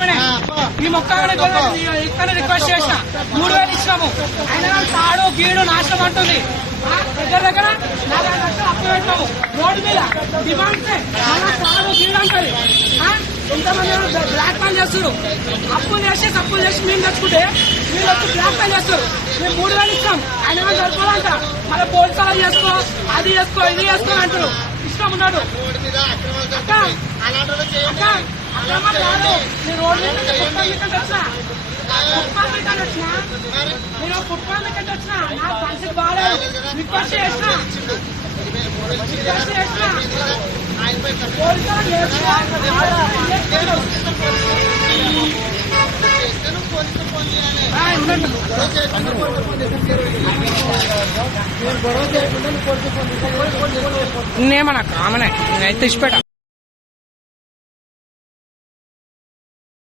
ఆమెనే ఈ మొక్క ఇక్కడ రిక్వెస్ట్ చేసిన 3000 ఇచ్చినాము. ఆయన తాడు గీడు నాశనం అంటుంది. దగ్గర దగ్గర 40 లక్షలు అప్పు పెట్టాము. రోడ్డు మీద డిమాండ్ తాడు గీడు అంటది. ఇంతమంది బ్లాక్ మెయిల్ చేస్తారు. అప్పులు చేసి మేము తెచ్చుకుంటే మీరు వచ్చి బ్లాక్ మెయిల్ చేస్తారు. మేము 3000 ఇస్తాం. ఆయన సరిపోదంట. మళ్ళీ పోలీసాలు చేసుకో, అది చేసుకో, ఇది చేసుకో అంటారు. ఇష్టం ఉన్నాడు. అక్క అక్రమం కాదు. నేను రోడ్డు మీద ఫుట్పాత్ వచ్చిన నేను ఫుట్పాత్ వచ్చిన నాకు పరిస్థితి బాగాలేదు. రిక్వెస్ట్ చేసిన నేమనక్క ఆమెనే తెచ్చిపెట్ట